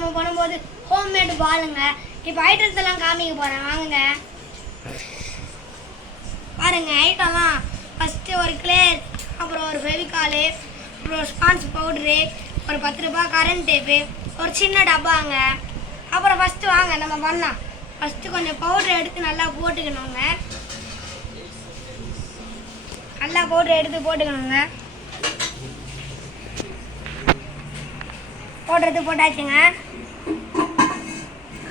நம்ம பண்ணும்போது ஹோம்மேட் பாலுங்க. இப்போ ஐட்டம்ஸ் எல்லாம் காமிக்க போகிறேன் வாங்குங்க. பாருங்க ஐட்டம்லாம் ஃபஸ்ட்டு ஒரு கிளே, அப்புறம் ஒரு ஃபெவிகாலு, அப்புறம் ஸ்பான்ஸ் பவுட்ரு, ஒரு 10 ரூபாய் கரண்ட் டேப்பு, ஒரு சின்ன டப்பாங்க. அப்புறம் ஃபஸ்ட்டு வாங்க நம்ம பண்ணலாம். ஃபஸ்ட்டு கொஞ்சம் பவுட்ரு எடுத்து நல்லா போட்டுக்கணுங்க. நல்லா பவுட்ரு எடுத்து போட்டுக்கணுங்க. போடுறது போட்டாச்சுங்க.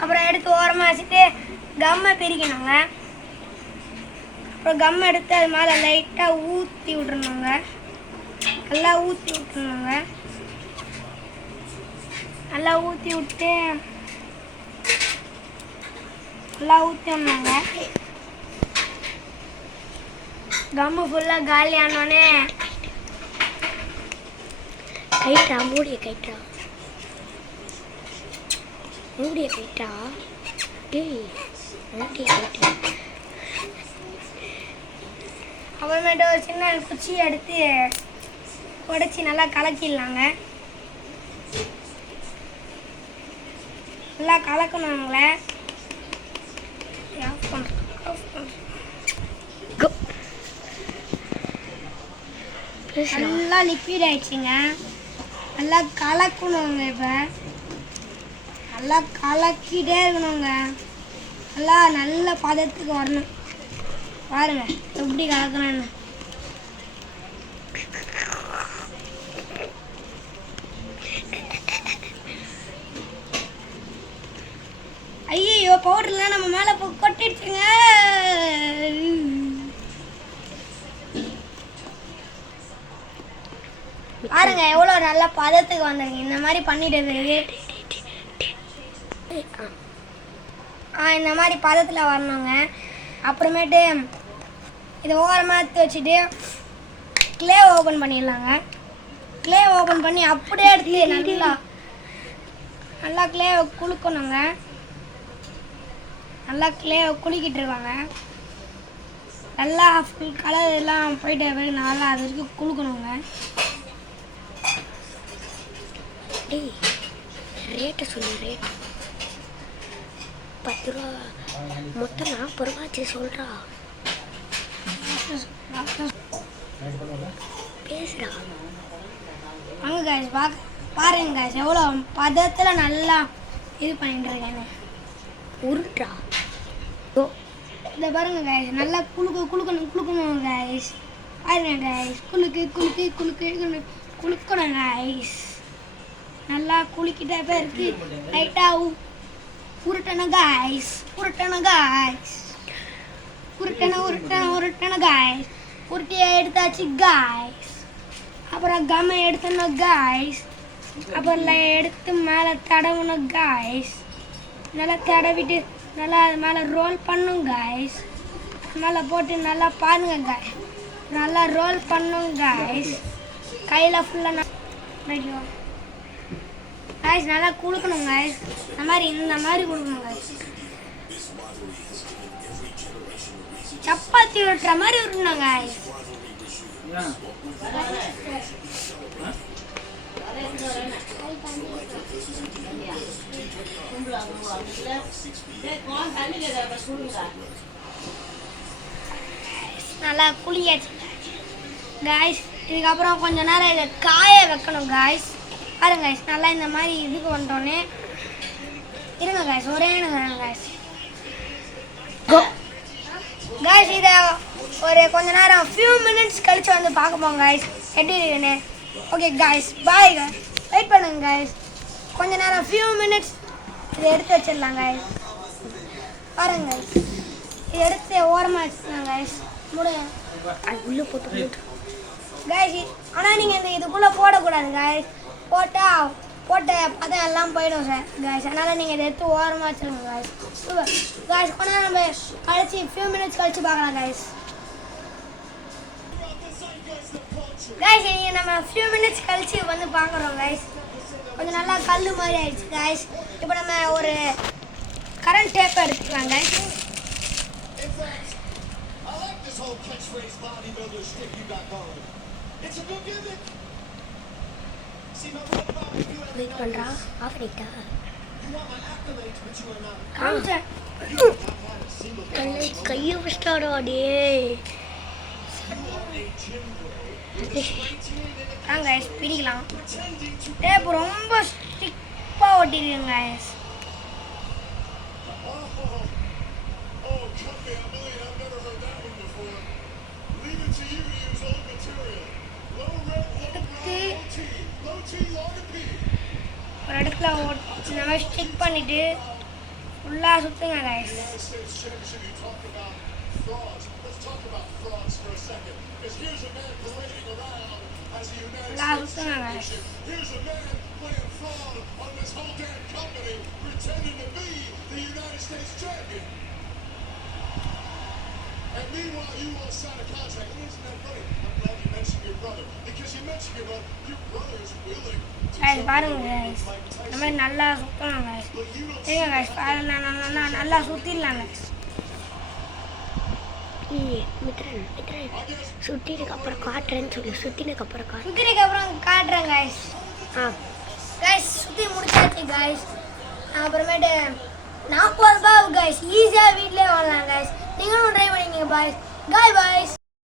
அப்புறம் எடுத்து ஓரமாக வச்சுட்டு கம்மை பிரிக்கணுங்க. அப்புறம் கம் எடுத்து அது மேலே லைட்டாக ஊற்றி விட்றணுங்க. நல்லா ஊற்றி விட்டுணுங்க. நல்லா ஊற்றி விட்டு நல்லா ஊற்றி விடணுங்க. கம்மு ஃபுல்லாக காலி ஆனோடனே கைட்டா மூடிய கைட்டா மூடிய கைட்டா டேய் மூடிய கைட்டா. அப்புறமேட்டு ஒரு சின்ன குச்சி எடுத்து உடச்சி நல்லா கலக்கிடலாங்க. நல்லா கலக்கணுங்களே. நல்லா லிக்விட் ஆயிடுச்சுங்க. நல்லா கலக்கணுங்க. இப்போ நல்லா கலக்கிட்டே இருக்கணுங்க. நல்ல பதத்துக்கு வரணும். பாருங்க எப்படி கலக்கணும்னு. ஐயோ பவுடர்லாம் நம்ம மேலே கொட்டிடுச்சுங்க. பாருங்க எவ்வளோ நல்ல பதத்துக்கு வந்துருங்க. இந்த மாதிரி பண்ணிட்டு இந்த மாதிரி பதத்தில் வரணுங்க. அப்புறமேட்டு இதை ஓரமாக எடுத்து வச்சுட்டு கிளே ஓப்பன் பண்ணிடலாங்க. கிளே ஓப்பன் பண்ணி அப்படியே எடுத்து நல்லா கிளேவை குலுக்கணுங்க. நல்லா கிளேவை குலுக்கிட்டு இருக்காங்க. நல்லா ஃபுல் கலர் எல்லாம் போயிட்டு நல்லா அது வரைக்கும் குலுக்கணுங்க. டேய் ரேட்டை சொல்லு. ரேட் 10 ரூபா, மொத்தம் 40 ரூபாச்சு சொல்கிறா. பேசுகிறா. வாங்க காய்ஸ் பாருங்க காய்ஸ் எவ்வளோ பதத்தில் நல்லா இது பண்ணிட்டு இருக்கேன்னு. உருட்டா இதை பாருங்க காய்ஸ். நல்லா குளுக்கணும் காய்ஸ். பாருங்க காய்ஸ் குளுக்கணும் காய்ஸ். நல்லா குளிக்கிட்டே போய் இருக்கு. லைட்டாக உருட்டணும் காய்ஸ். உருட்டணும் காய்ஸ். உருட்டியை எடுத்தாச்சு காய்ஸ். அப்புறம் கம்மை எடுத்தணும் காய்ஸ். அப்புறம் எடுத்து மேலே தடவணும் காய்ஸ். நல்லா தடவிட்டு நல்லா அது மேலே ரோல் பண்ணும் காய்ஸ். மேலே போட்டு நல்லா பாருங்க காய்ஸ். நல்லா ரோல் பண்ணும் காய்ஸ். கையில் ஃபுல்லாக காய்ஸ் நல்லா குளுக்கணும் காய்ஸ். இந்த மாதிரி குளுக்கணும் காய்ஸ். சப்பாத்தி உருட்டுற மாதிரி உருட்டணும் காய்ஸ். நல்லா குளியாச்சு காய்ஸ். இதுக்கப்புறம் கொஞ்ச நேரம் இதை காய வைக்கணும் காய்ஸ். பாருங்க காய்ஸ் நல்லா இந்த மாதிரி இதுக்கு வந்துட்டோன்னே இருங்க காய்ஸ். ஒரே காய்ஸ் காய்ஸ் இதை ஒரு கொஞ்ச நேரம் ஃபியூ மினிட்ஸ் கழிச்சு வந்து பார்க்க போங்க காய்ஸ் எப்படி இருக்குன்னு. Okay guys bye guys. Wait பண்ணுங்க காய்ஸ். கொஞ்ச நேரம் ஃபியூ மினிட்ஸ் இதை எடுத்து வச்சிடலாம் காய்ஸ். பாருங்க காய்ஸ் இதை எடுத்து ஓரமாக வச்சுக்கலாம் காய்ஸ். முடியும் உள்ளே போட்டு காய்ஸ். ஆனால் நீங்கள் இதுக்குள்ளே போடக்கூடாது காய்ஸ். போட்ட பதம் எல்லாம் போயிடும் சார் காய்ஸ். அதனால் நீங்கள் இதை எடுத்து ஓரமாக வச்சுருங்க காய்ஸ். Super guys. கொஞ்ச நேரம் நம்ம கழிச்சு ஃபியூ மினிட்ஸ் கழிச்சு பார்க்கலாம் காய்ஸ். காய்ஸ் நீங்கள் நம்ம ஃபியூ மினிட்ஸ் கழிச்சு வந்து பார்க்குறோம் காய்ஸ். கொஞ்சம் நல்லா கல் மாதிரி ஆயிடுச்சு காய்ஸ். இப்போ நம்ம ஒரு கரண்ட் டேப்பை எடுத்துக்கலாம் காய்ஸ். வெயிட் பண்ணுறா. ஆஃப் பண்ணிட்டா காமிச்சேன் கையை வச்சிட்டாடா டே. கைஸ் பிரிக்கலாம். டேப் ரொம்ப ஸ்டிக்காக ஒட்டிருக்குங்க கைஸ். ஒரு இடத்துல இந்த மாதிரி ஸ்டிக் பண்ணிட்டு ஃபுல்லாக சுற்றுங்க கைஸ். ஃபுல்லாக சுற்றுங்க guys. And meanwhile, you all signed a contract. Isn't that funny? I'm glad you mentioned your brother. Because you mentioned your brother. Your brother is willing to guys பாருங்க guys, இந்த மாதிரி நல்லா சுற்றலாம் guys. சரிங்க guys, நல்லா சுற்றிடலாம் guys. Mithran சுத்தினதுக்கு அப்புறம் காட்டுறேன்னு சொல்லு. சுத்தினதுக்கு அப்புறம் சுற்றினதுக்கு அப்புறம் காட்டுறேன் கைஸ். கைஸ் சுற்றி முடிச்சாச்சு கைஸ். அப்புறமேட்டு 40 ரூபாய் கைஸ், ஈஸியாக வீட்டிலே வாங்கலாம் கைஸ். நீங்களும் ட்ரை பண்ணிங்க பாய்ஸ். Boy boys.